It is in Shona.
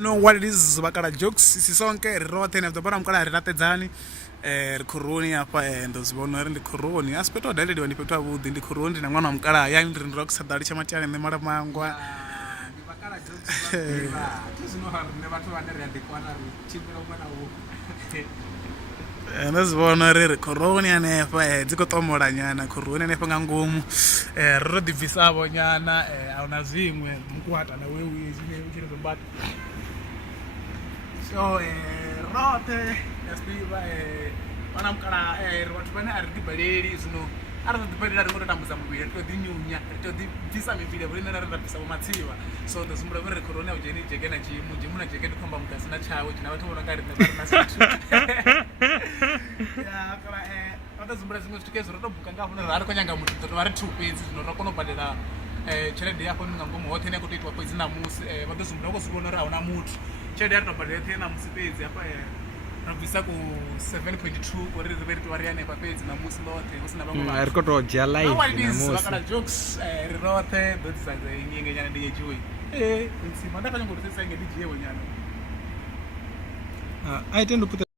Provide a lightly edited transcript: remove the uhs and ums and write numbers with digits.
know what it is vakala jokes sisonke rirote nevdopara mukala riratedzani rikhoroni apa ndozivona ri ndi khoroni asi peto daleliwa ndi peto avhuḓi ndi khoroni ndi na ṅwana wa mukala yani ndi rindira kusadali cha matiani nṋe mala mangwa ndozivona ri ri khoroni hanefha dzi khou ṱomola nyana khoroni hanefha nga ngomu ri ro ḓibvisavho nyana ahuna zwiṅwe mukwata na wewe zwine u tshi ri zombata so rote yasiva vana mukala vhathu vane a ri ḓibaleli zwino a ri ḓo ḓibalela ri ngo to tambudza muvhili ri to ḓinyunya ri to ḓibvisa mivhili yavho ine ra bvisa vho matsivha so ndo zumbula vhori khoroni ya u dzheni jege na tshimu dzhimu na jege ndi khomba muthu a sina tshawe tshina vhathu vhona nga ri ri na zwithu ya kala ro to zumbula zwiṅwe zwithu kezwo ro to buka nga hafho ri khou nyanga muthu ḓo tovha ri two fhedzi zwino ro kona u badela tshelede yafho nga ngomu hoṱhe ine ya khou to itiwa fhedzi namusi vha ḓo zumbula vha khou zwi vhona uri a huna muthu tshelede ya ri to badela yoṱhe namusi fhedzi hafha ra bvisa ku 7.2 uri ri vhe ri tovha ri hanefha fhedzi namusi ḽoṱhe hu sina vhaṅwe ri khou tou dzhia live namusi vakala jokes ri roṱhe ḓo dzisa ingenge nyana ndi yejiwe ntsima nda kha nyanga uri sesa inge ndi dzhiewe nyana I tend to put